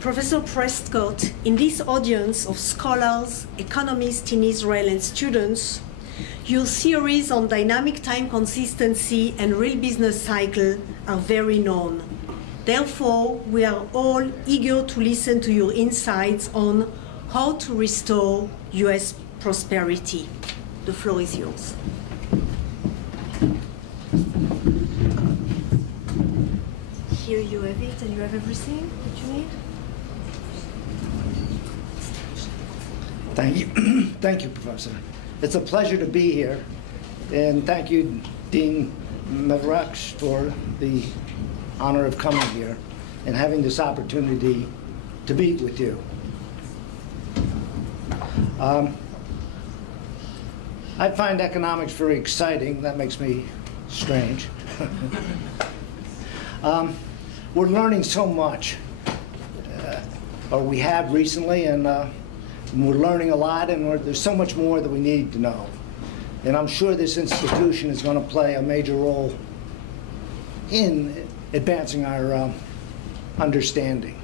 Professor Prescott, in this audience of scholars, economists in Israel, and students, your theories on dynamic time consistency and real business cycle are very known. Therefore, we are all eager to listen to your insights on how to restore US prosperity. The floor is yours. Here you have it, and you have everything that you need. Thank you. Thank you, Professor. It's a pleasure to be here. And thank you, Dean Meir, for the honor of coming here and having this opportunity to meet with you. I find economics very exciting. That makes me strange. We're learning so much, or we have recently, and we're learning a lot, and there's so much more that we need to know. And I'm sure this institution is going to play a major role in advancing our understanding.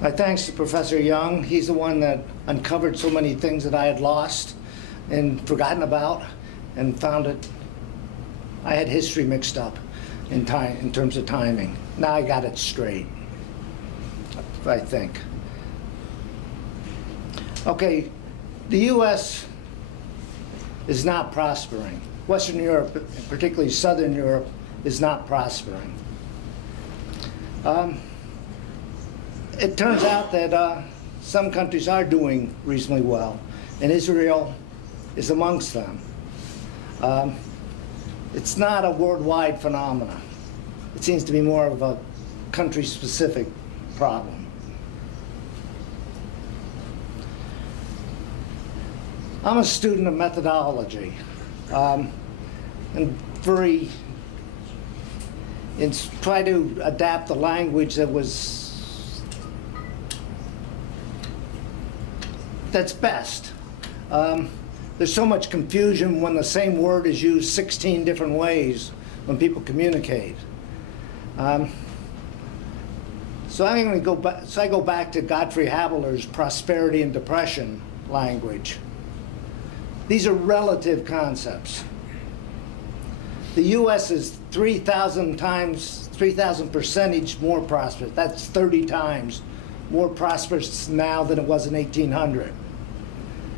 My thanks to Professor Young. He's the one that uncovered so many things that I had lost and forgotten about, and found it. I had history mixed up in terms of timing. Now I got it straight, I think. Okay, the US is not prospering. Western Europe, particularly Southern Europe, is not prospering. It turns out that some countries are doing reasonably well, and Israel is amongst them. It's not a worldwide phenomenon. It seems to be more of a country-specific problem. I'm a student of methodology, and try to adapt the language that's best. There's so much confusion when the same word is used 16 different ways when people communicate. So I'm going to go back. So I go back to Godfrey Haberler's prosperity and depression language. These are relative concepts. The U.S. is 3,000 percentage more prosperous. That's 30 times more prosperous now than it was in 1800.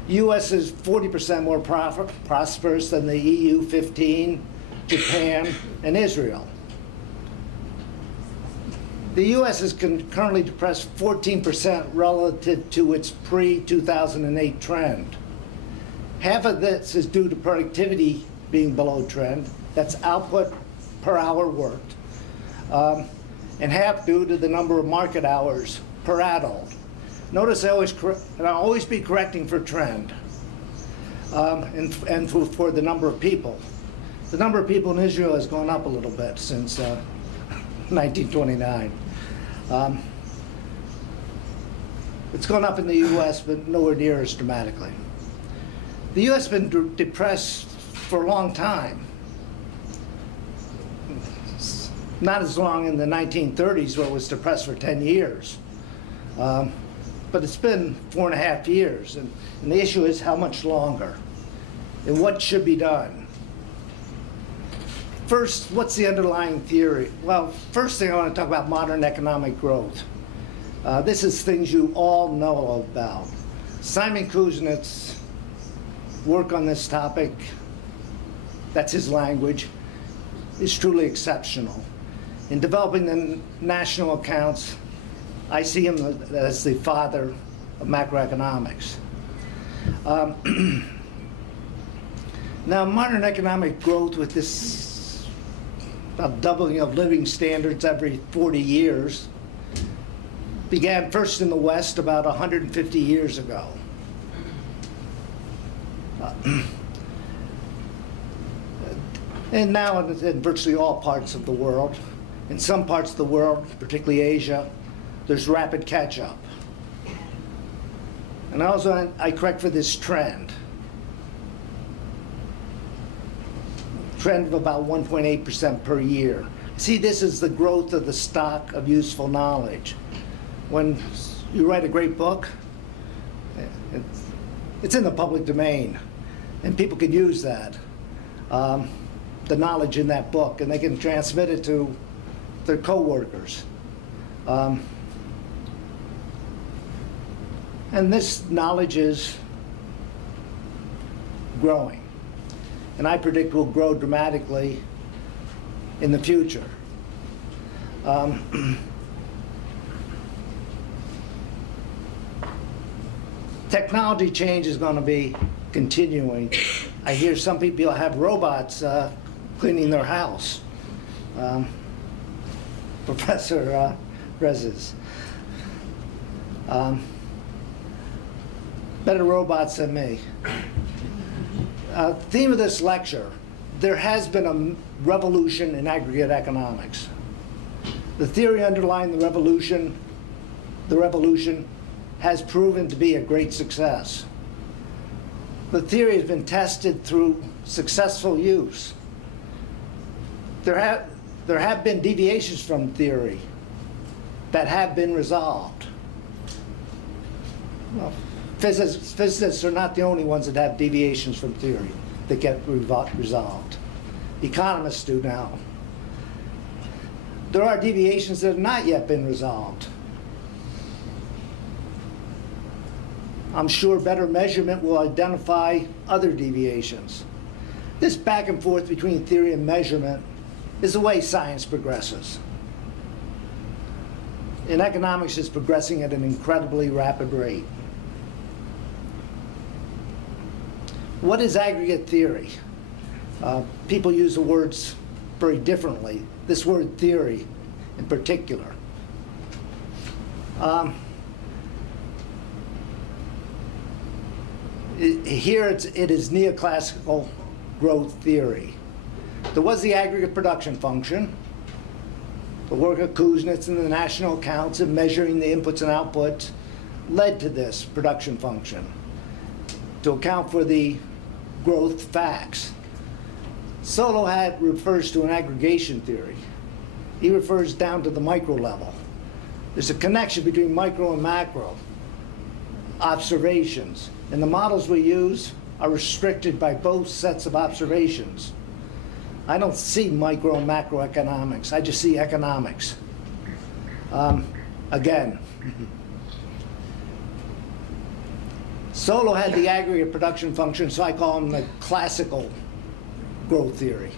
U.S. is 40% more prosperous than the EU 15, Japan, and Israel. The U.S. is currently depressed 14% relative to its pre-2008 trend. Half of this is due to productivity being below trend. That's output per hour worked. And half due to the number of market hours per adult. Notice I'll always be correcting for trend and for the number of people. The number of people in Israel has gone up a little bit since 1929. It's gone up in the U.S., but nowhere near as dramatically. The U.S. has been depressed for a long time. Not as long in the 1930s, where it was depressed for 10 years. But it's been 4.5 years, and the issue is how much longer, and what should be done. First, what's the underlying theory? Well, first thing I want to talk about modern economic growth. This is things you all know about. Simon Kuznets' work on this topic, that's his language, is truly exceptional. In developing the national accounts, I see him as the father of macroeconomics. Now, modern economic growth, with this doubling of living standards every 40 years, began first in the West about 150 years ago. And now in virtually all parts of the world. In some parts of the world, particularly Asia, there's rapid catch-up. And also, I correct for this trend. Trend of about 1.8% per year. See, this is the growth of the stock of useful knowledge. When you write a great book, it's in the public domain, and people can use that, the knowledge in that book, and they can transmit it to their coworkers. And this knowledge is growing, and I predict will grow dramatically in the future. Technology change is going to be continuing. I hear some people have robots cleaning their house. Professor Rezes. Better robots than me. Theme of this lecture: there has been a revolution in aggregate economics. The theory underlying the revolution has proven to be a great success. The theory has been tested through successful use. There have been deviations from theory that have been resolved. Well, physicists are not the only ones that have deviations from theory that get resolved. Economists do now. There are deviations that have not yet been resolved. I'm sure better measurement will identify other deviations. This back and forth between theory and measurement is the way science progresses. And economics is progressing at an incredibly rapid rate. What is aggregate theory? People use the words very differently. This word theory in particular. Here it is neoclassical growth theory. There was the aggregate production function. The work of Kuznets and the national accounts and measuring the inputs and outputs led to this production function to account for the growth facts. Solow refers to an aggregation theory. He refers down to the micro level. There's a connection between micro and macro observations, and the models we use are restricted by both sets of observations. I don't see micro and macroeconomics. I just see economics. Again, Solow had the aggregate production function, so I call him the classical growth theory.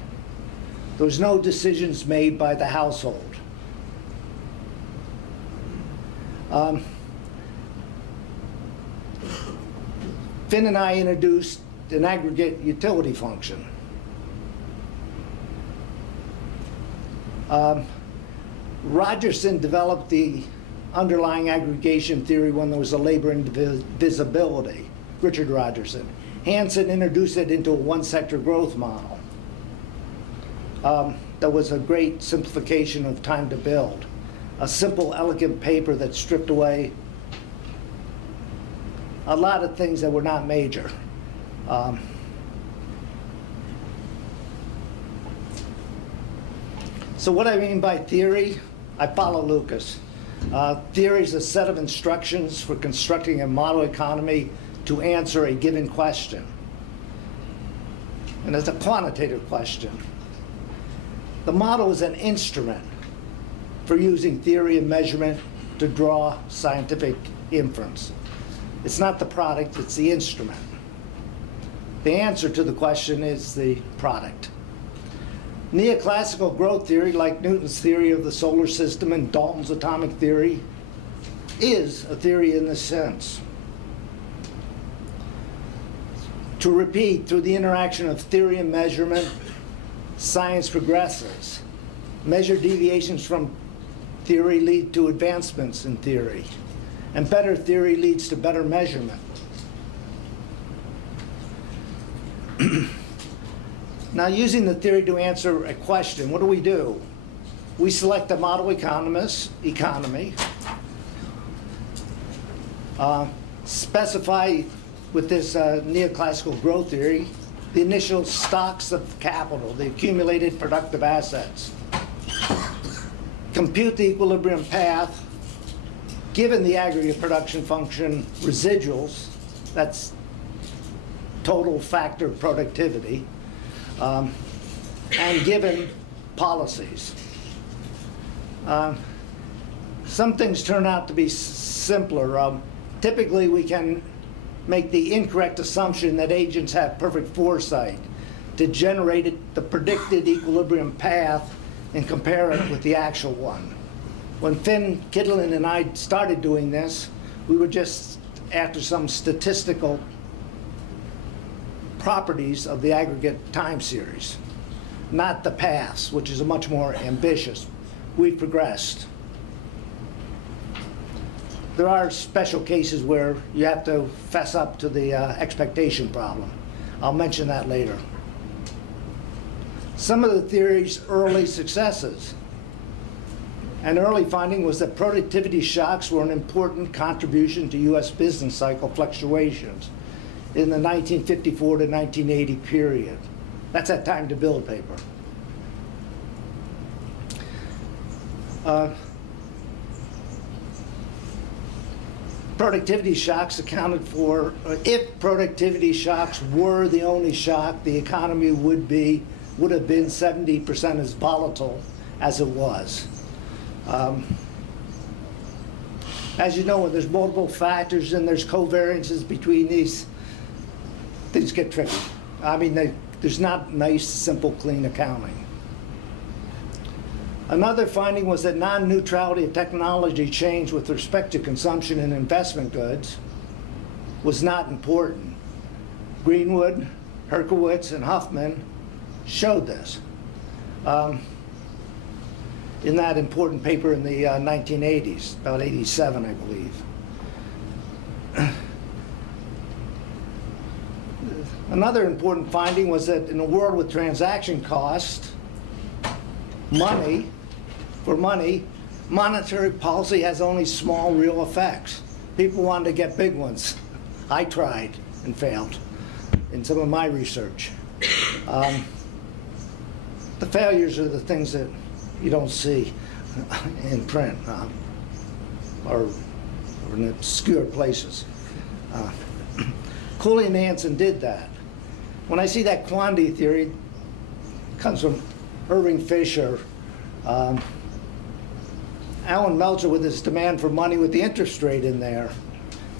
There was no decisions made by the household. Finn and I introduced an aggregate utility function. Rogerson developed the underlying aggregation theory when there was a labor indivisibility, Richard Rogerson. Hansen introduced it into a one-sector growth model. That was a great simplification of time to build. A simple, elegant paper that stripped away a lot of things that were not major. So what I mean by theory, I follow Lucas. Theory is a set of instructions for constructing a model economy to answer a given question. And it's a quantitative question. The model is an instrument for using theory and measurement to draw scientific inference. It's not the product, it's the instrument. The answer to the question is the product. Neoclassical growth theory, like Newton's theory of the solar system and Dalton's atomic theory, is a theory in this sense. To repeat, through the interaction of theory and measurement, science progresses. Measured deviations from theory lead to advancements in theory, and better theory leads to better measurement. Now, using the theory to answer a question, what do? We select a model economy, specify with this neoclassical growth theory the initial stocks of capital, the accumulated productive assets. compute the equilibrium path given the aggregate production function residuals, that's total factor productivity, and given policies. Some things turn out to be simpler. Typically, we can make the incorrect assumption that agents have perfect foresight to generate the predicted equilibrium path and compare it with the actual one. When Finn Kidlin and I started doing this, we were just after some statistical properties of the aggregate time series, not the paths, which is a much more ambitious. We've progressed. There are special cases where you have to fess up to the expectation problem. I'll mention that later. Some of the theory's early successes. An early finding was that productivity shocks were an important contribution to US business cycle fluctuations in the 1954 to 1980 period. That's that time to build paper. Productivity shocks accounted for, if productivity shocks were the only shock, the economy would have been 70% as volatile as it was. As you know, when there's multiple factors and there's covariances between these, things get tricky. I mean, there's not nice, simple, clean accounting. Another finding was that non-neutrality of technology change with respect to consumption and investment goods was not important. Greenwood, Herkowitz, and Huffman showed this in that important paper in the 1980s, about 87, I believe. Another important finding was that in a world with transaction costs, monetary policy has only small real effects. People wanted to get big ones. I tried and failed in some of my research. The failures are the things that you don't see in print or in obscure places. Cooley and Nansen did that. When I see that quantity theory, it comes from Irving Fisher, Alan Melcher with his demand for money with the interest rate in there,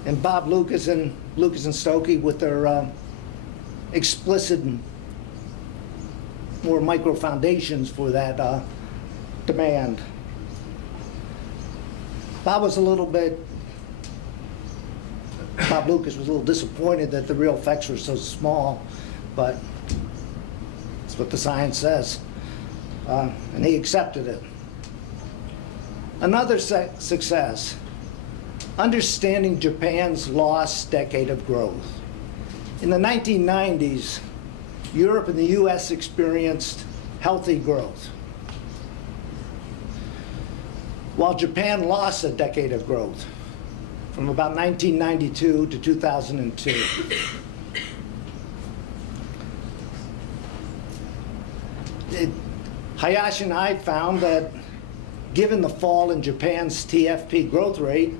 and Bob Lucas and Stokey with their explicit more micro foundations for that demand. Bob Lucas was a little disappointed that the real effects were so small, but that's what the science says. And he accepted it. Another success, understanding Japan's lost decade of growth. In the 1990s, Europe and the US experienced healthy growth, while Japan lost a decade of growth from about 1992 to 2002. Hayashi and I found that given the fall in Japan's TFP growth rate,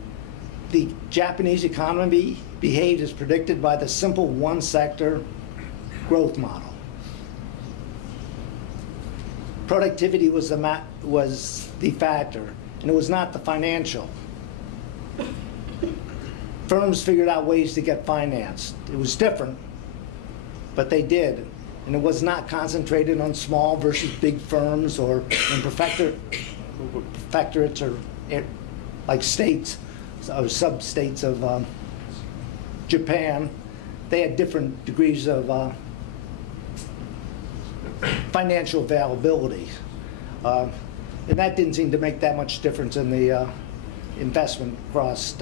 the Japanese economy behaved as predicted by the simple one-sector growth model. Productivity was the factor, and it was not the financial. Firms figured out ways to get financed. It was different, but they did. And it was not concentrated on small versus big firms or in prefectorates or like states or sub-states of Japan. They had different degrees of financial availability. And that didn't seem to make that much difference in the investment across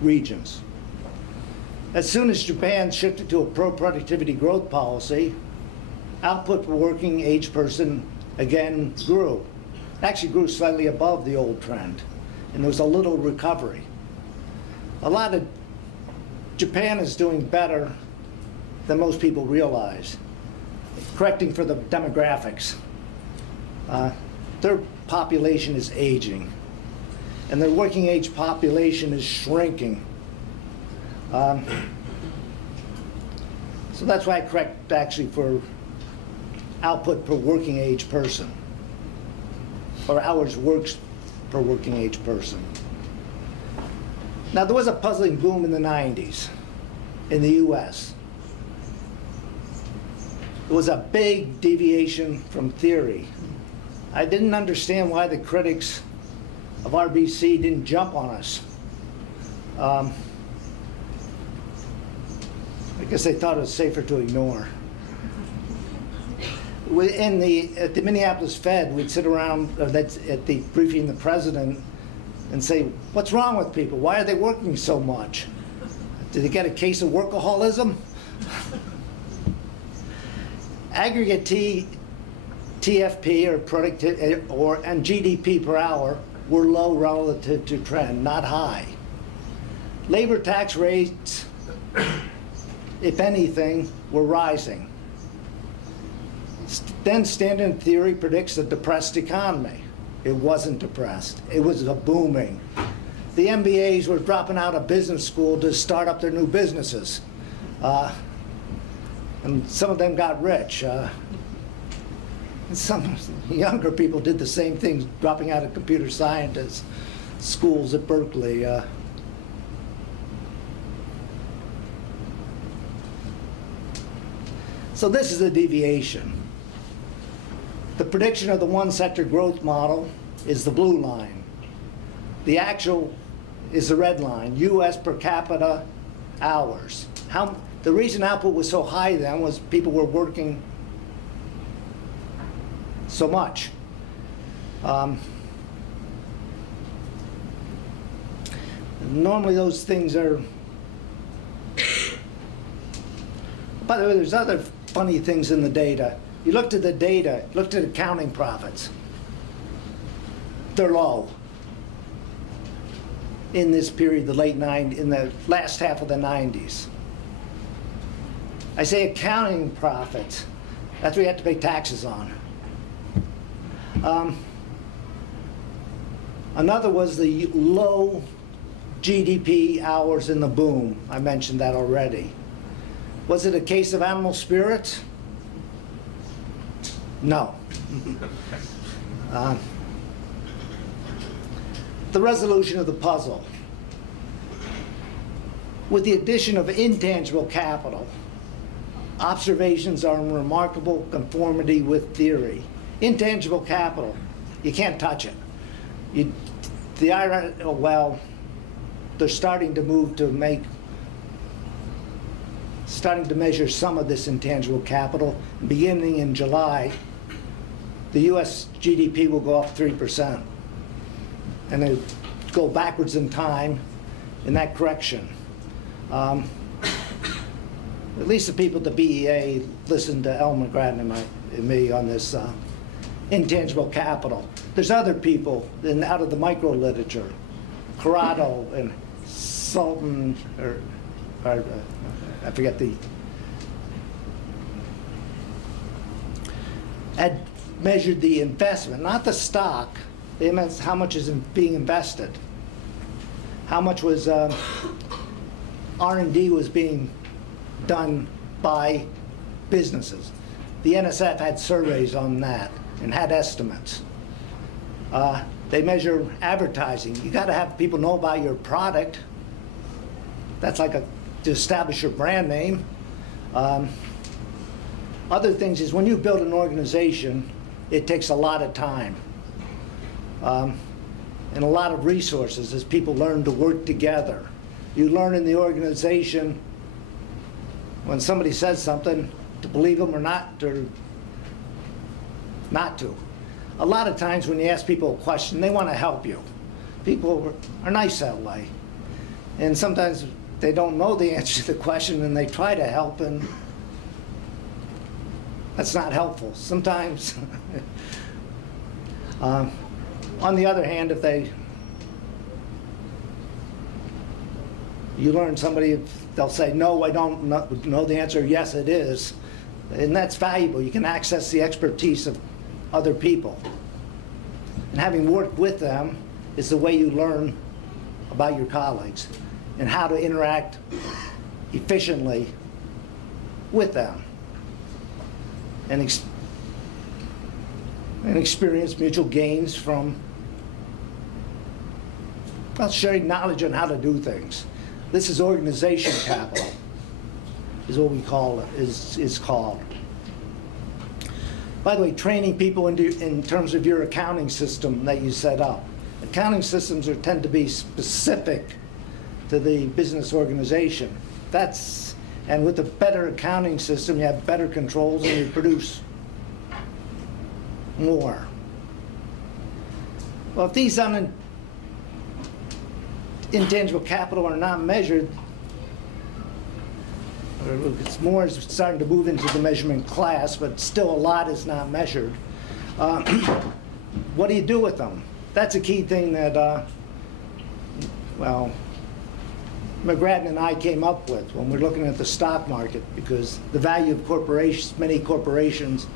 regions. As soon as Japan shifted to a pro-productivity growth policy, output per working age person again grew. It actually grew slightly above the old trend, and there was a little recovery. Japan is doing better than most people realize, correcting for the demographics. Their population is aging, and the working age population is shrinking. So that's why I correct actually for output per working age person, or hours worked per working age person. Now, there was a puzzling boom in the 90s in the US. It was a big deviation from theory. I didn't understand why the critics of RBC didn't jump on us. I guess they thought it was safer to ignore. At the Minneapolis Fed, we'd sit around at the briefing the president and say, what's wrong with people? Why are they working so much? Did they get a case of workaholism? Aggregate TFP or productivity and GDP per hour were low relative to trend, not high. Labor tax rates, if anything, were rising. Then Standard Theory predicts a depressed economy. It wasn't depressed. It was a booming. The MBAs were dropping out of business school to start up their new businesses. And some of them got rich. And some younger people did the same thing, dropping out of computer science schools at Berkeley. So this is a deviation. The prediction of the one sector growth model is the blue line. The actual is the red line, US per capita hours. The reason output was so high then was people were working so much. Normally those things are, by the way, there's other funny things in the data. You looked at the data, looked at accounting profits. They're low in this period, in the last half of the 90s. I say accounting profits, that's what you have to pay taxes on. Another was the low GDP hours in the boom. I mentioned that already. Was it a case of animal spirits? No. The resolution of the puzzle. With the addition of intangible capital, observations are in remarkable conformity with theory. Intangible capital, you can't touch it. Well, they're starting to move to starting to measure some of this intangible capital. Beginning in July, the US GDP will go up 3%. And they go backwards in time in that correction. At least the people at the BEA listened to El McGrattan and me on this intangible capital. There's other people out of the micro literature, Corrado and Sultan, or I forget had measured the investment, not the stock. They meant how much is being invested. How much was R&D was being done by businesses. The NSF had surveys on that and had estimates. They measure advertising. You got to have people know about your product. That's like to establish your brand name. Other things is when you build an organization, it takes a lot of time and a lot of resources as people learn to work together. You learn in the organization when somebody says something to believe them or not to. A lot of times when you ask people a question, they want to help you. People are nice that way. And sometimes they don't know the answer to the question and they try to help, and that's not helpful. Sometimes, on the other hand, if you learn somebody, they'll say, no, I don't know the answer, yes, it is. And that's valuable. You can access the expertise of other people. and having worked with them is the way you learn about your colleagues and how to interact efficiently with them and experience mutual gains from, well, sharing knowledge on how to do things. This is organization capital, is what we call it, is called. By the way, training people in terms of your accounting system that you set up. Accounting systems tend to be specific to the business organization. And with a better accounting system, you have better controls and you produce more. Well, if these intangible capital are not measured, it's more starting to move into the measurement class, but still a lot is not measured. What do you do with them? That's a key thing that, well, McGrattan and I came up with when we're looking at the stock market, because the value of corporations, many corporations,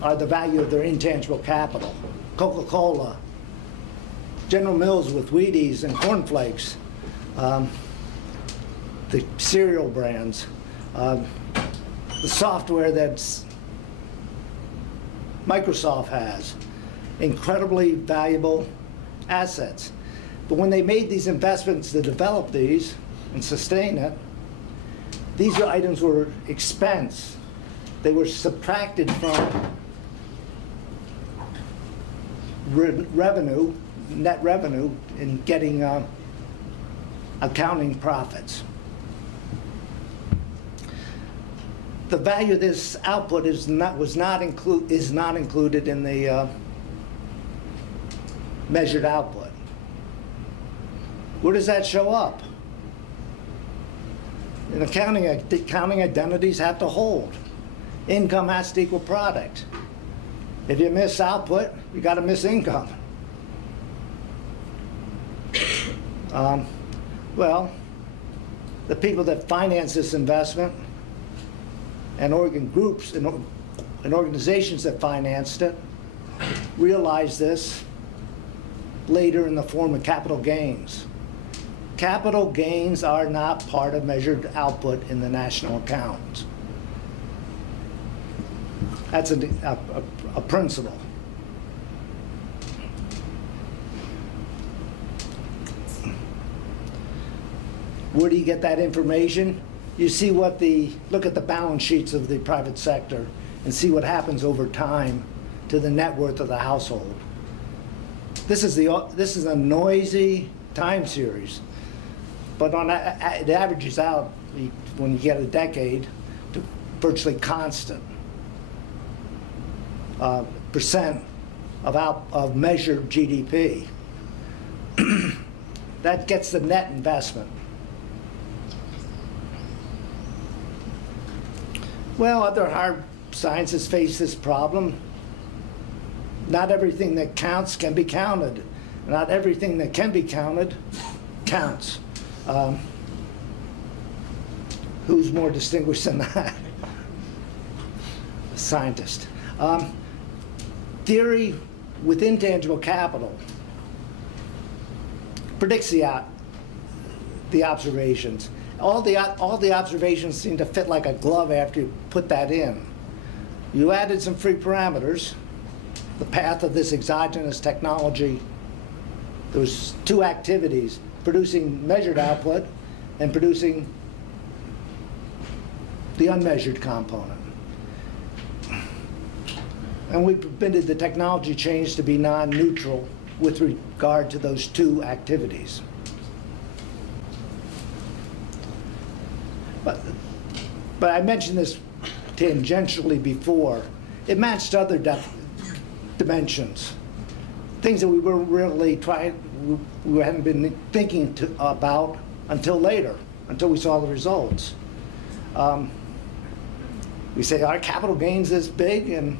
are the value of their intangible capital. Coca-Cola, General Mills with Wheaties and Corn Flakes, the cereal brands, the software that Microsoft has, incredibly valuable assets. But when they made these investments to develop these and sustain it, these items were expense. They were subtracted from revenue, net revenue, in getting accounting profits. The value of this output is not included in the measured output. Where does that show up? In accounting identities have to hold. Income has to equal product. If you miss output, you got to miss income. Well, the people that finance this investment and groups and organizations that financed it realized this later in the form of capital gains. Capital gains are not part of measured output in the national accounts. That's a principle. Where do you get that information? You see look at the balance sheets of the private sector and see what happens over time to the net worth of the household. This is a noisy time series, but it averages out when you get a decade to virtually constant percent of measured GDP. That gets the net investment. Well, other hard sciences face this problem. Not everything that counts can be counted. Not everything that can be counted counts. Who's more distinguished than that? A scientist. Theory with intangible capital predicts the observations. All the observations seem to fit like a glove after you put that in. You added some free parameters. The path of this exogenous technology, there was two activities, producing measured output and producing the unmeasured component. And we permitted the technology change to be non-neutral with regard to those two activities. But I mentioned this tangentially before. It matched other dimensions, things that we weren't really we hadn't been thinking about until later, until we saw the results. We say our capital gains is big, and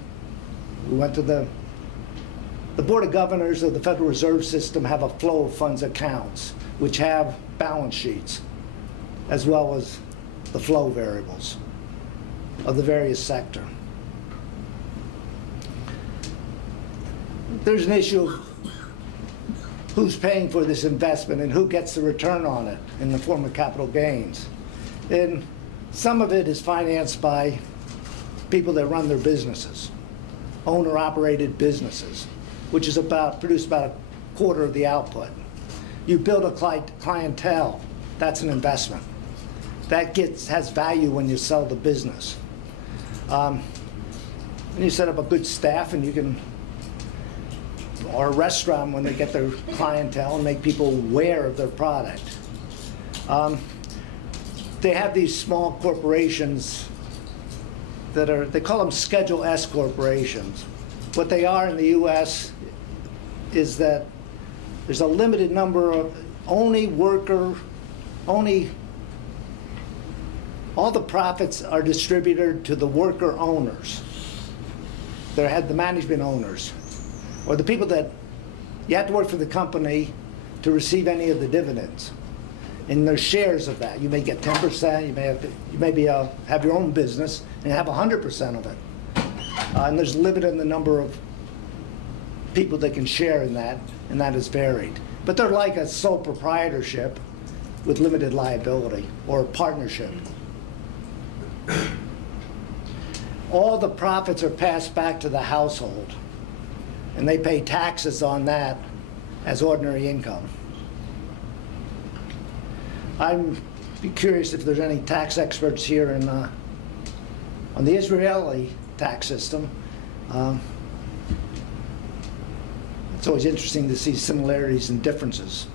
we went to the Board of Governors of the Federal Reserve System have a flow of funds accounts, which have balance sheets, as well as the flow variables of the various sector. there's an issue of who's paying for this investment and who gets the return on it in the form of capital gains. And some of it is financed by people that run their businesses, owner-operated businesses, which is produce about a quarter of the output. You build a clientele, that's an investment. That has value when you sell the business. And you set up a good staff, and you can, or a restaurant when they get their clientele and make people aware of their product. They have these small corporations that are, they call them Schedule S corporations. What they are in the US is that there's a limited number of all the profits are distributed to the worker owners. They had the management owners, or the people that, you have to work for the company to receive any of the dividends. And there's shares of that. You may get 10%, you may have your own business and have 100% of it. And there's a limit in the number of people that can share in that, and that is varied. But they're like a sole proprietorship with limited liability, or a partnership. All the profits are passed back to the household, and they pay taxes on that as ordinary income. I'd be curious if there's any tax experts here on the Israeli tax system. It's always interesting to see similarities and differences.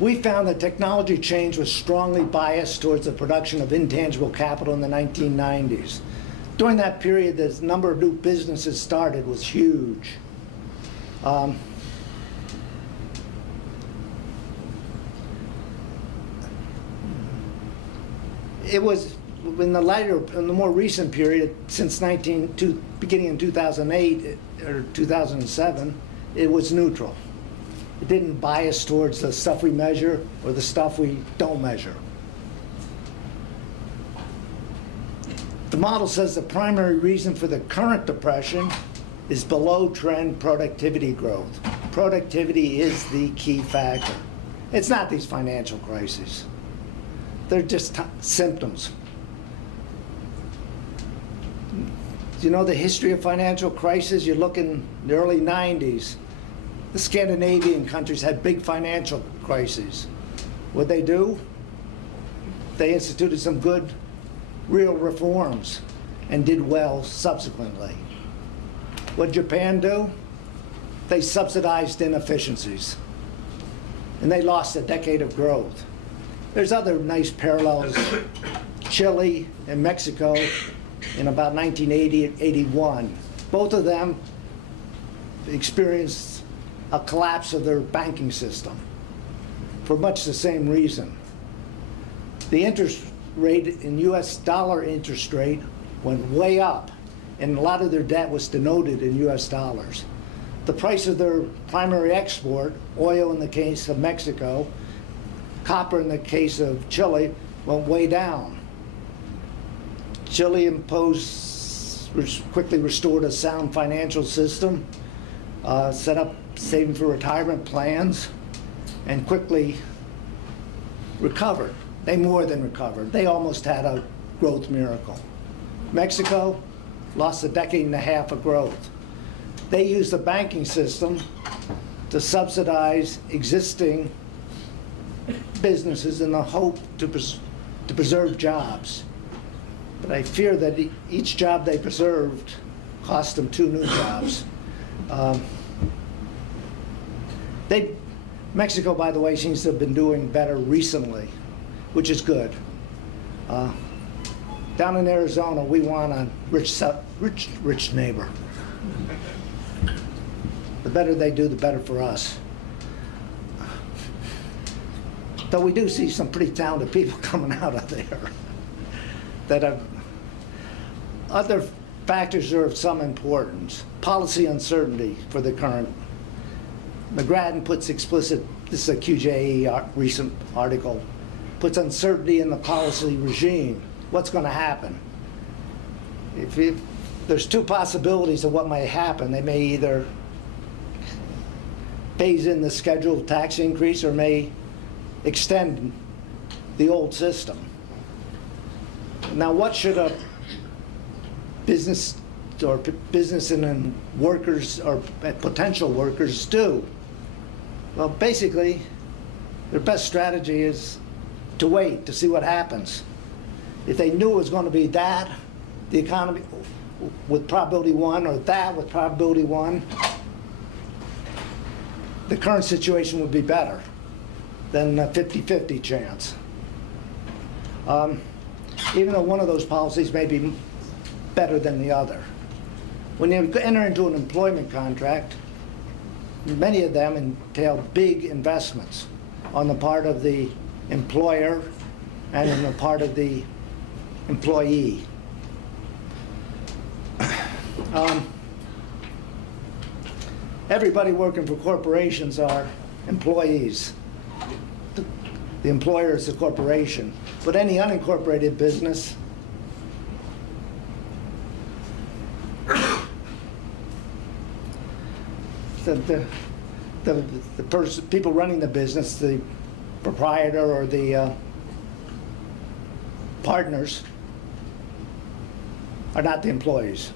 We found that technology change was strongly biased towards the production of intangible capital in the 1990s. During that period, the number of new businesses started was huge. It was in the more recent period, since beginning in 2008 or 2007, it was neutral. It didn't bias towards the stuff we measure or the stuff we don't measure. The model says the primary reason for the current depression is below trend productivity growth. Productivity is the key factor. It's not these financial crises. They're just symptoms. Do you know the history of financial crisis? You look in the early 90s, the Scandinavian countries had big financial crises. What'd they do? They instituted some good, real reforms and did well subsequently. What did Japan do? They subsidized inefficiencies, and they lost a decade of growth. There's other nice parallels. Chile and Mexico in about 1980-81. Both of them experienced a collapse of their banking system for much the same reason. The interest rate in US dollar interest rate went way up, and a lot of their debt was denoted in US dollars. The price of their primary export, oil in the case of Mexico, copper in the case of Chile, went way down. Chile quickly restored a sound financial system, set up saving for retirement plans, and quickly recovered. They more than recovered. They almost had a growth miracle. Mexico lost a decade and a half of growth. They used the banking system to subsidize existing businesses in the hope to preserve jobs. But I fear that each job they preserved cost them 2 new jobs. Mexico, by the way, seems to have been doing better recently, which is good. Down in Arizona, we want a rich neighbor. The better they do, the better for us. Though we do see some pretty talented people coming out of there. That have other factors are of some importance. Policy uncertainty for the current. McGrattan puts explicit, this is a QJE recent article, puts uncertainty in the policy regime. What's going to happen? If there's two possibilities of what might happen. They may either phase in the scheduled tax increase or may extend the old system. Now, what should a business and workers or potential workers do? Well, basically, their best strategy is to wait to see what happens. If they knew it was going to be that, the economy with probability 1, or that with probability 1, the current situation would be better than a 50-50 chance. Even though one of those policies may be better than the other. When you enter into an employment contract, many of them entail big investments on the part of the employer and on the part of the employee. Everybody working for corporations are employees. The employer is the corporation. But any unincorporated business people running the business, the proprietor or the partners, are not the employees.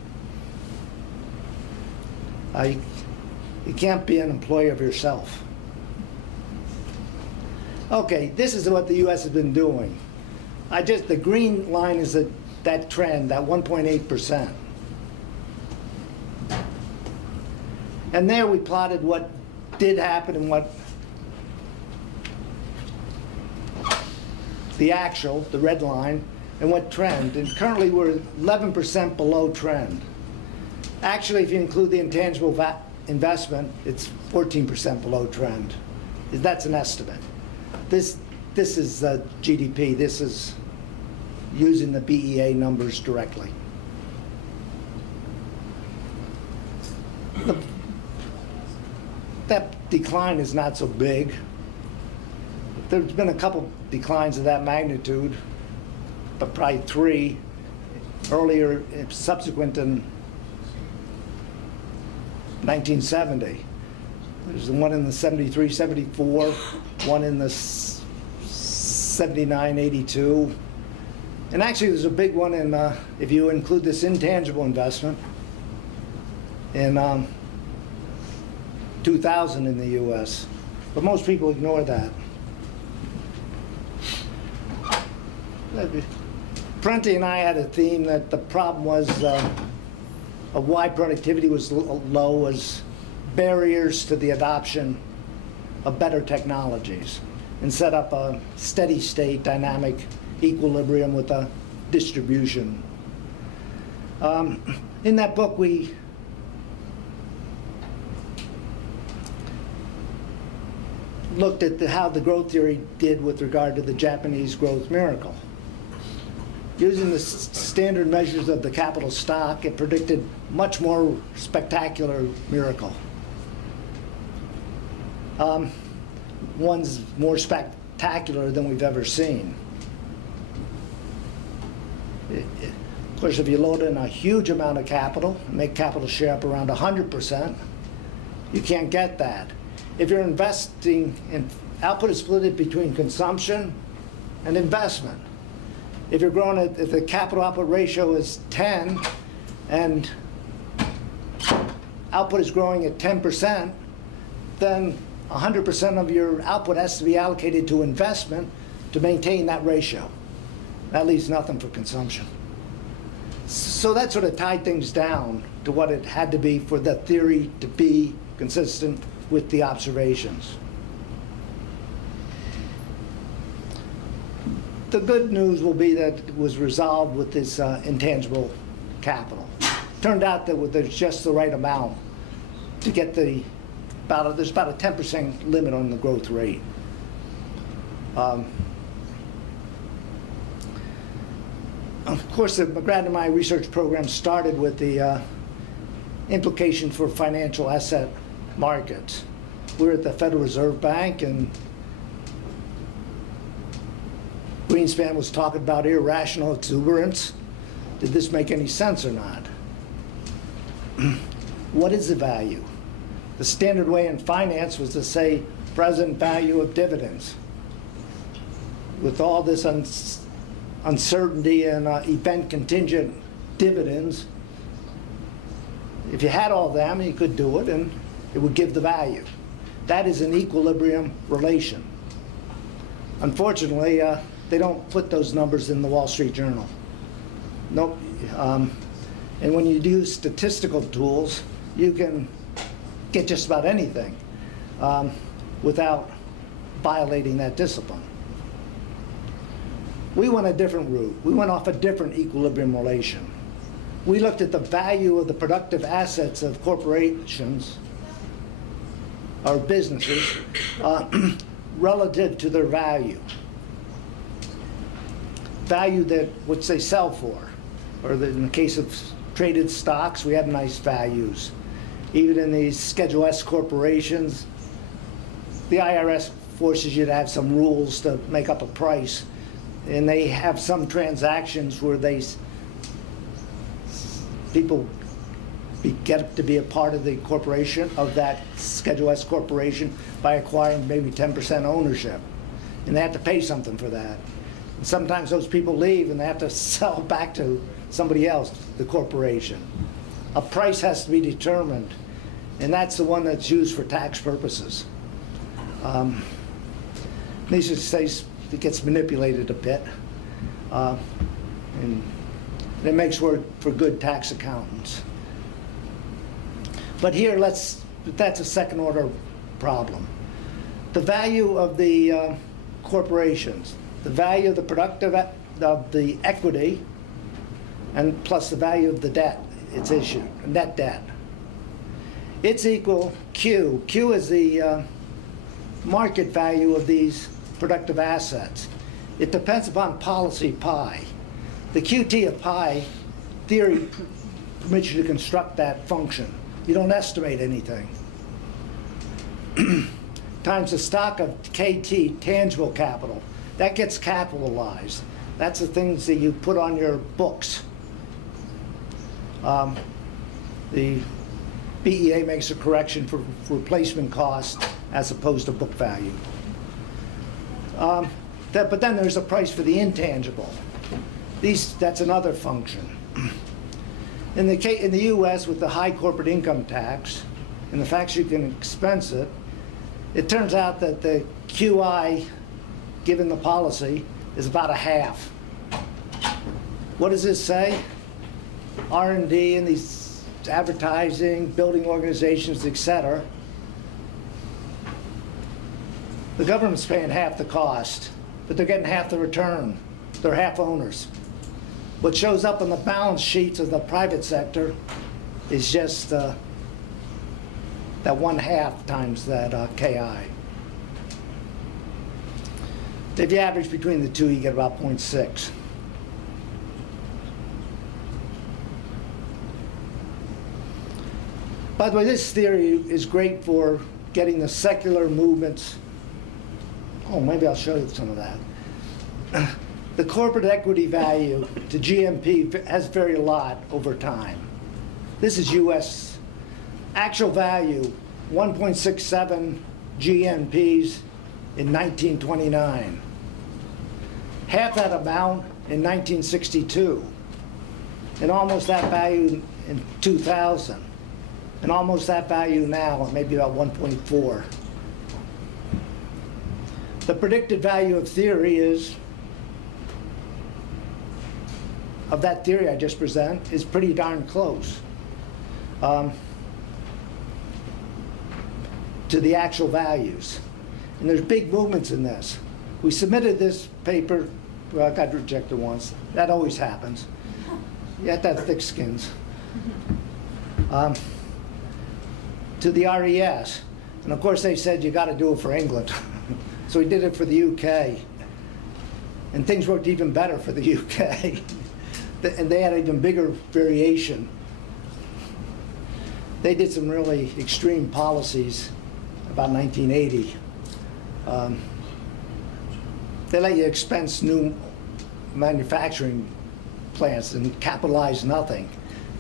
You can't be an employee of yourself. Okay, this is what the U.S. has been doing. The green line is that trend, that 1.8%. And there we plotted what did happen and what the actual, the red line, and what trend. And currently we're 11% below trend. Actually, if you include the intangible investment, it's 14% below trend. That's an estimate. This is GDP. This is using the BEA numbers directly. That decline is not so big. There's been a couple declines of that magnitude, but probably 3 earlier, subsequent in 1970. There's one in the 73, 74, one in the 79, 82. And actually there's a big one in, if you include this intangible investment, in 2000 in the US. But most people ignore that. Prenti and I had a theme that the problem was of why productivity was low was barriers to the adoption of better technologies, and set up a steady state dynamic equilibrium with a distribution. In that book we looked at how the growth theory did with regard to the Japanese growth miracle. Using the standard measures of the capital stock, it predicted much more spectacular miracle. One's more spectacular than we've ever seen. Of course, if you load in a huge amount of capital, make capital share up around 100%, you can't get that. If you're investing in, output is split between consumption and investment. If you're growing at, if the capital output ratio is 10 and output is growing at 10%, then 100% of your output has to be allocated to investment to maintain that ratio. That leaves nothing for consumption. So that sort of tied things down to what it had to be for the theory to be consistent with the observations. The good news will be that it was resolved with this intangible capital. Turned out that there's just the right amount to get the, there's about a 10% limit on the growth rate. Of course, the McGrath and my research program started with the implication for financial asset markets. We were at the Federal Reserve Bank, and Greenspan was talking about irrational exuberance. Did this make any sense or not? What is the value? The standard way in finance was to say present value of dividends. With all this uncertainty and event contingent dividends, if you had all of them, you could do it and it would give the value. That is an equilibrium relation. Unfortunately, they don't put those numbers in the Wall Street Journal. Nope. And when you use statistical tools, you can get just about anything without violating that discipline. We went a different route. We went off a different equilibrium relation. We looked at the value of the productive assets of corporations or businesses relative to their value. Value that which they sell for. Or in the case of traded stocks, we have nice values. Even in these Schedule S corporations, the IRS forces you to have some rules to make up a price. And they have some transactions where people get to be a part of the corporation, of that Schedule S corporation, by acquiring maybe 10% ownership. And they have to pay something for that. And sometimes those people leave and they have to sell back to somebody else, the corporation. A price has to be determined, and that's the one that's used for tax purposes. These are states that gets manipulated a bit, and it makes for good tax accountants. But here, that's a second order problem. The value of the corporations, the value of the productive of the equity, and plus the value of the debt it's issued, net debt. It's equal Q. Q is the market value of these productive assets. It depends upon policy pi. The QT of pi theory permits you to construct that function. You don't estimate anything. Times the stock of KT, tangible capital. That gets capitalized. That's the things that you put on your books. The BEA makes a correction for replacement cost as opposed to book value. But then there's a price for the intangible. That's another function. In the U.S., with the high corporate income tax and the fact you can expense it, it turns out that the QI, given the policy, is about a half. What does this say? R&D and these advertising, building organizations, etc. The government's paying half the cost, but they're getting half the return. They're half owners. What shows up on the balance sheets of the private sector is just that 1/2 times that KI. If you average between the two, you get about 0.6. By the way, this theory is great for getting the secular movements. Oh, maybe I'll show you some of that. The corporate equity value to GNP has varied a lot over time. This is US. Actual value, 1.67 GNPs in 1929. Half that amount in 1962. And almost that value in 2000. And almost that value now, maybe about 1.4. The predicted value of theory is, of that theory I just presented, is pretty darn close to the actual values. And there's big movements in this. We submitted this paper, well, I got rejected once. That always happens. You have to have thick skins. To the RES. And of course they said you got to do it for England. So we did it for the UK. And things worked even better for the UK. And they had even bigger variation. They did some really extreme policies about 1980. They let you expense new manufacturing plants and capitalize nothing.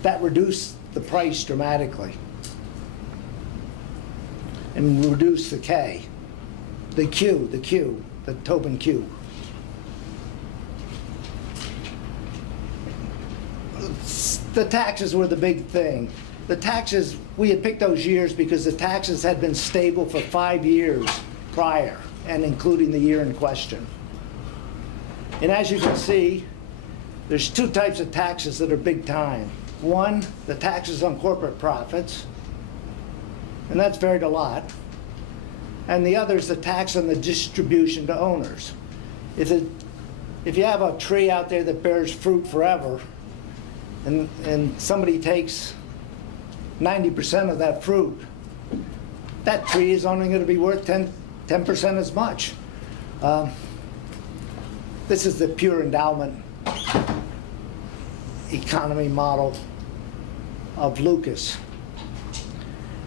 That reduced the price dramatically and reduce the K, the Tobin Q. The taxes were the big thing. The taxes, we had picked those years because the taxes had been stable for 5 years prior, and including the year in question. And as you can see, there's two types of taxes that are big time. One, the taxes on corporate profits, and that's varied a lot. And the other is the tax on the distribution to owners. If you have a tree out there that bears fruit forever, and somebody takes 90% of that fruit, that tree is only going to be worth 10% as much. This is the pure endowment economy model of Lucas,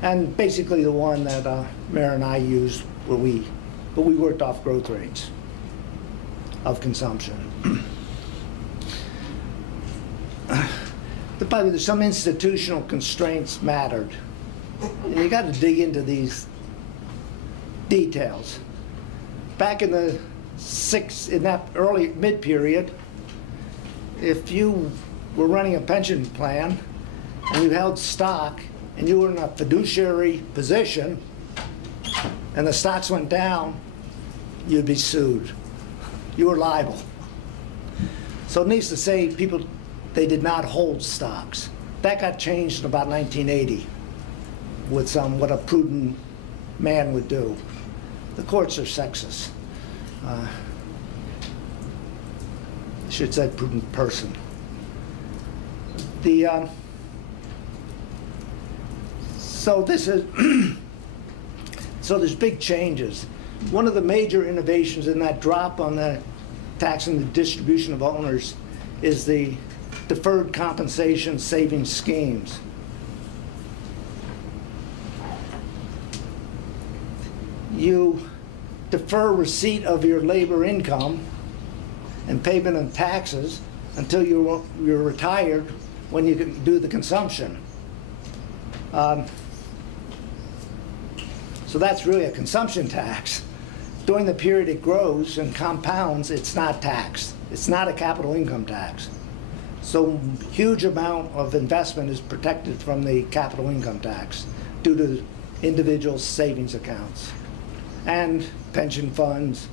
and basically the one that Meir and I used but we worked off growth rates of consumption. By the way, there's some institutional constraints mattered. You got to dig into these details. Back in that early mid-period, if you were running a pension plan and you held stock and you were in a fiduciary position and the stocks went down, you'd be sued. You were liable. So needless to say, people, they did not hold stocks. That got changed in about 1980 with what a prudent man would do. The courts are sexist. I should say prudent person. So this is so there's big changes. One of the major innovations in that drop on the tax and the distribution of owners is the deferred compensation savings schemes. You defer receipt of your labor income and payment of taxes until you're retired, when you can do the consumption. So that's really a consumption tax. During the period it grows and compounds, it's not taxed. It's not a capital income tax. So huge amount of investment is protected from the capital income tax due to individual savings accounts and pension funds.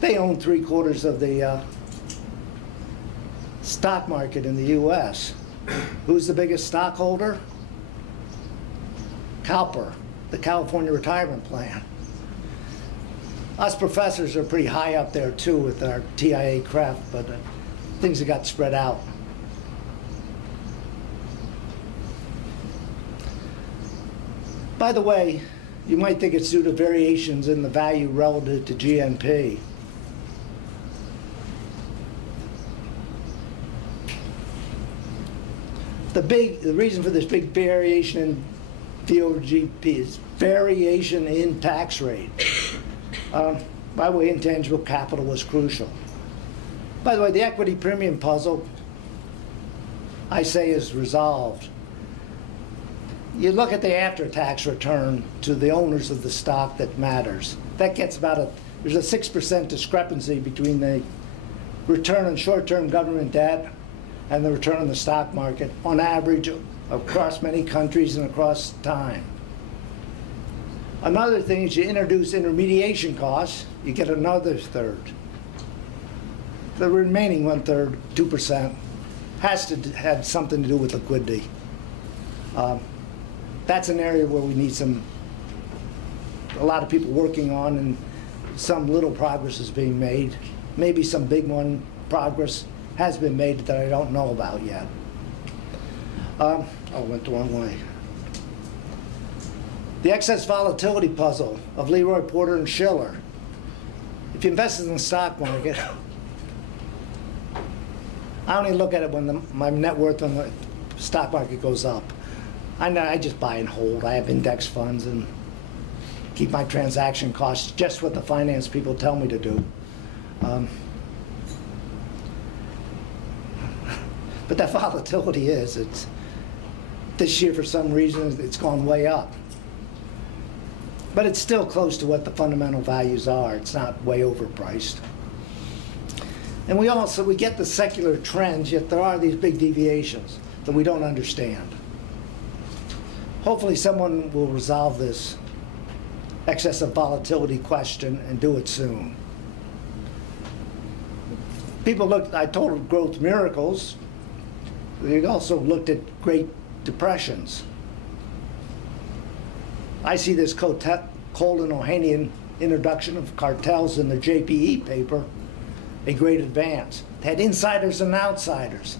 They own 3/4 of the stock market in the US. Who's the biggest stockholder? CalPER, the California Retirement Plan. Us professors are pretty high up there too with our TIA craft, but things have got spread out. By the way, you might think it's due to variations in the value relative to GNP. The reason for this big variation in VOGP is variation in tax rate. By the way, intangible capital was crucial. By the way, the equity premium puzzle, I say, is resolved. You look at the after-tax return to the owners of the stock that matters. That gets there's a 6% discrepancy between the return on short-term government debt and the return on the stock market on average across many countries and across time. Another thing is you introduce intermediation costs, you get another third. The remaining 1/3, 2%, has to have something to do with liquidity. That's an area where we need a lot of people working on, and some little progress is being made. Maybe some big progress has been made that I don't know about yet. Oh, I went the wrong way. The excess volatility puzzle of Leroy, Porter, and Schiller. If you invest in the stock market, I only look at it when my net worth on the stock market goes up. I just buy and hold. I have index funds and keep my transaction costs just what the finance people tell me to do. But that volatility This year, for some reason, it's gone way up. But it's still close to what the fundamental values are. It's not way overpriced. And we get the secular trends, yet there are these big deviations that we don't understand. Hopefully someone will resolve this excessive volatility question and do it soon. People looked, I told growth miracles. They also looked at great depressions. I see this Colton Ohanian introduction of cartels in the JPE paper, a great advance. It had insiders and outsiders.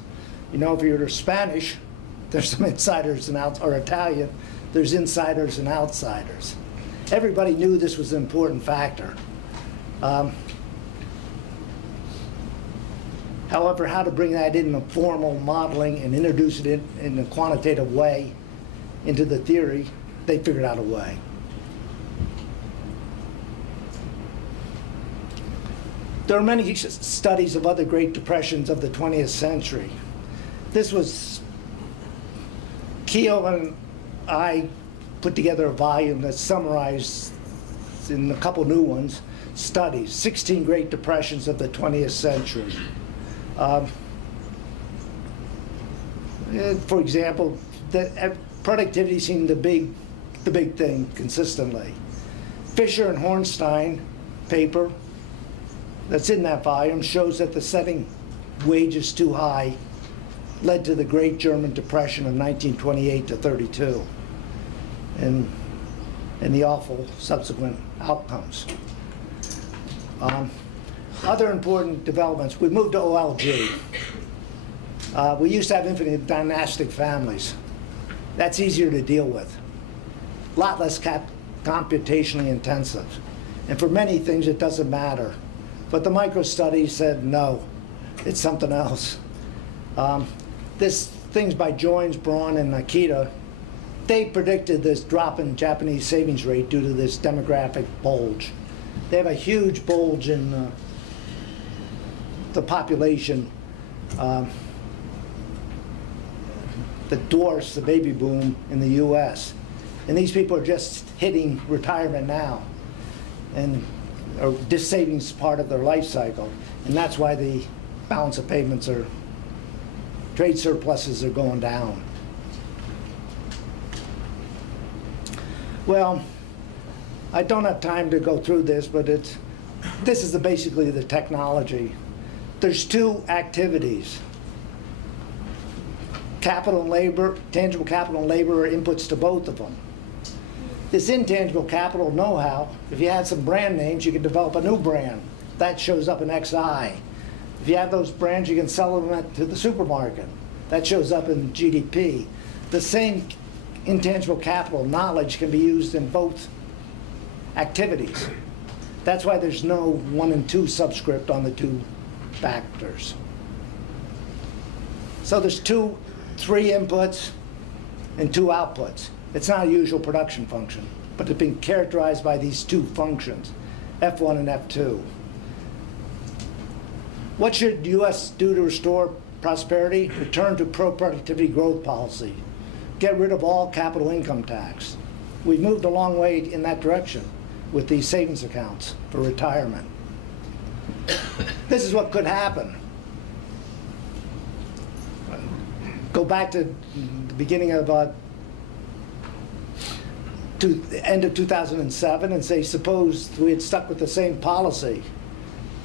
You know, if you're Spanish, there's some insiders and or Italian, there's insiders and outsiders. Everybody knew this was an important factor. However, how to bring that in a formal modeling and introduce it in a quantitative way into the theory, they figured out a way. There are many studies of other Great Depressions of the 20th century. This was, Keogh and I put together a volume that summarized, in a couple new ones, studies, 16 Great Depressions of the 20th century. For example, productivity seemed the big thing consistently. Fisher and Hornstein paper that's in that volume shows that the setting wages too high led to the Great German Depression of 1928 to 32 and the awful subsequent outcomes. Other important developments, we moved to OLG. We used to have infinite dynastic families. That's easier to deal with. A lot less computationally intensive. And for many things, it doesn't matter. But the micro study said, no, it's something else. Things by Joins, Braun, and Nikita, they predicted this drop in Japanese savings rate due to this demographic bulge. They have a huge bulge in the population that dwarfs the baby boom in the US. And these people are just hitting retirement now, or this savings is part of their life cycle. And that's why the balance of payments trade surpluses are going down. Well, I don't have time to go through this, but this is basically the technology. There's two activities. Capital and labor, tangible capital and labor are inputs to both of them. This intangible capital know-how, if you had some brand names, you could develop a new brand. That shows up in XI. If you have those brands, you can sell them to the supermarket. That shows up in GDP. The same intangible capital knowledge can be used in both activities. That's why there's no 1 and 2 subscript on the two factors. So there's 3 inputs and 2 outputs. It's not a usual production function, but it's been characterized by these 2 functions, F1 and F2. What should the U.S. do to restore prosperity? Return to pro-productivity growth policy. Get rid of all capital income tax. We've moved a long way in that direction with these savings accounts for retirement. This is what could happen. Go back to the beginning of the end of 2007 and say, suppose we had stuck with the same policy,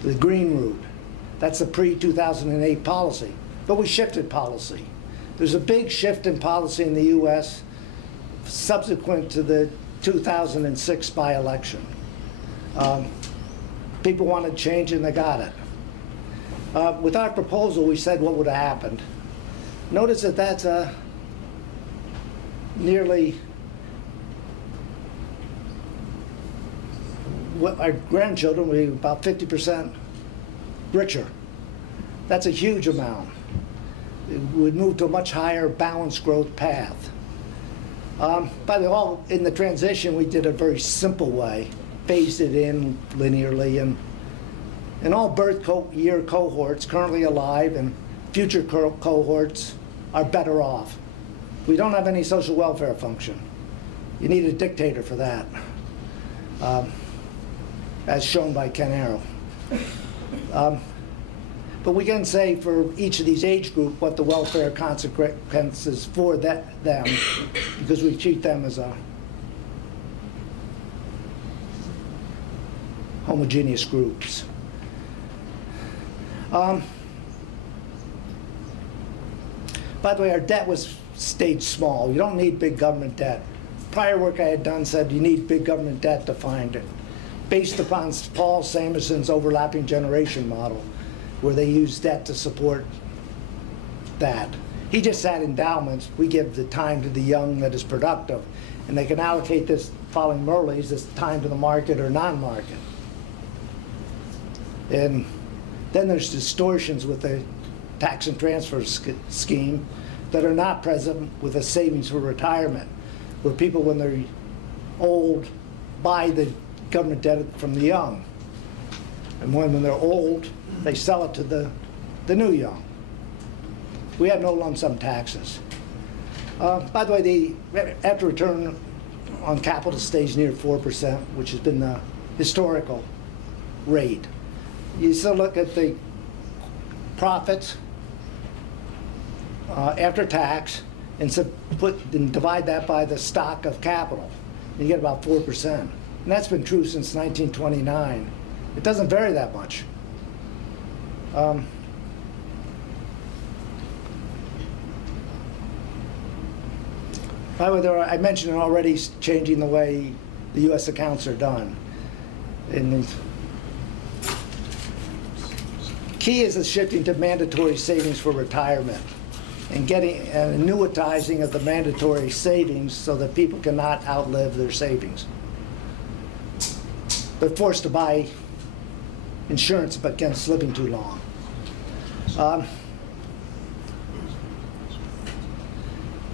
the green route. That's the pre-2008 policy. But we shifted policy. There's a big shift in policy in the US subsequent to the 2006 by-election. People wanted change and they got it. With our proposal, we said what would have happened. Notice that that's nearly what our grandchildren will be about 50% richer. That's a huge amount. It would move to a much higher balanced growth path. By the way, in the transition, we did a very simple way, phased it in linearly, and all birth year cohorts currently alive and future cohorts are better off. We don't have any social welfare function. You need a dictator for that, as shown by Ken Arrow. But we can say for each of these age group what the welfare consequences for them, because we treat them as a homogeneous groups. By the way, our debt stayed small. You don't need big government debt. Prior work I had done said you need big government debt to find it, based upon Paul Samuelson's overlapping generation model, where they use debt to support that. He just said endowments. We give the time to the young that is productive, and they can allocate this, following Murley's, this time to the market or non-market. And then there's distortions with the tax and transfer scheme that are not present with a savings for retirement, where people, when they're old, buy the government debt from the young. And when they're old, they sell it to the new young. We have no lump sum taxes. By the way, the after return on capital stays near 4%, which has been the historical rate. You still look at the profits after tax and divide that by the stock of capital. You get about 4%. And that's been true since 1929. It doesn't vary that much. By the way, I mentioned already changing the way the U.S. accounts are done. And the key is the shifting to mandatory savings for retirement and getting an annuitizing of the mandatory savings so that people cannot outlive their savings. They're forced to buy insurance but against living too long.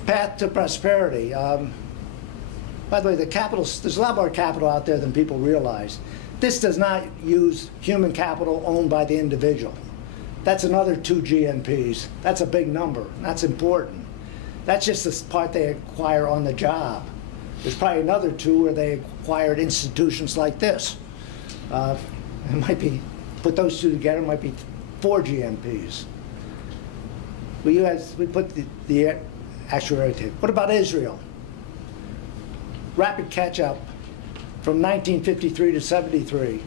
Path to prosperity. By the way, there's a lot more capital out there than people realize. This does not use human capital owned by the individual. That's another 2 GNPs. That's a big number. That's important. That's just the part they acquire on the job. There's probably another 2 where they acquired institutions like this. It might be, put those 2 together, it might be 4 GNPs. We put the actuary table. What about Israel? Rapid catch-up from 1953 to 73,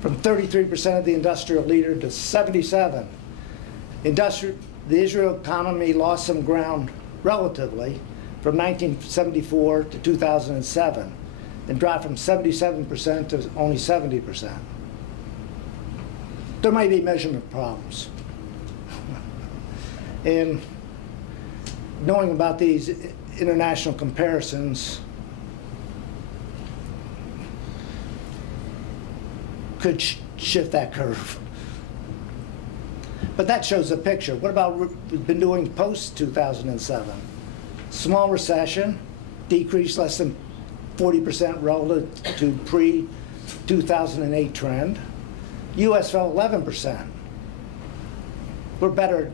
from 33% of the industrial leader to 77. The Israel economy lost some ground relatively from 1974 to 2007, and dropped from 77% to only 70%. There might be measurement problems. And knowing about these international comparisons could shift that curve. But that shows a picture. What about we've been doing post-2007? Small recession, decrease less than 40% relative to pre-2008 trend. US fell 11%. We're better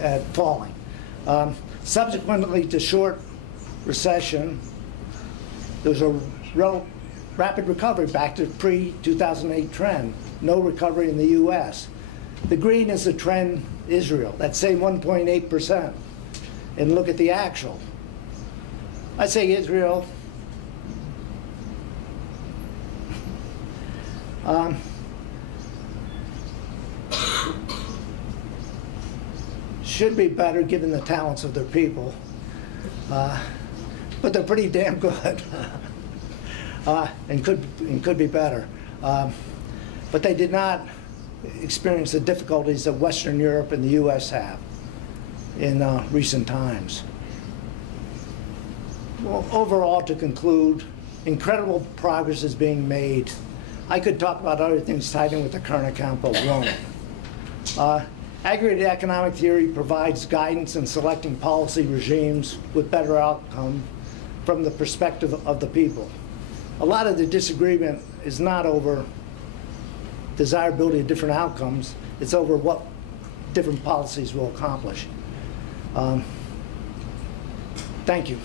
at falling. Subsequently to short recession, there was a rapid recovery back to pre-2008 trend. No recovery in the US. The green is the trend Israel, that same 1.8%. And look at the actual. I say Israel should be better given the talents of their people, but they're pretty damn good. And could be better. But they did not experience the difficulties that Western Europe and the US have in recent times. Well, overall, to conclude, incredible progress is being made. I could talk about other things tied in with the current account, but won't. Aggregate economic theory provides guidance in selecting policy regimes with better outcome from the perspective of the people. A lot of the disagreement is not over desirability of different outcomes, it's over what different policies will accomplish. Thank you.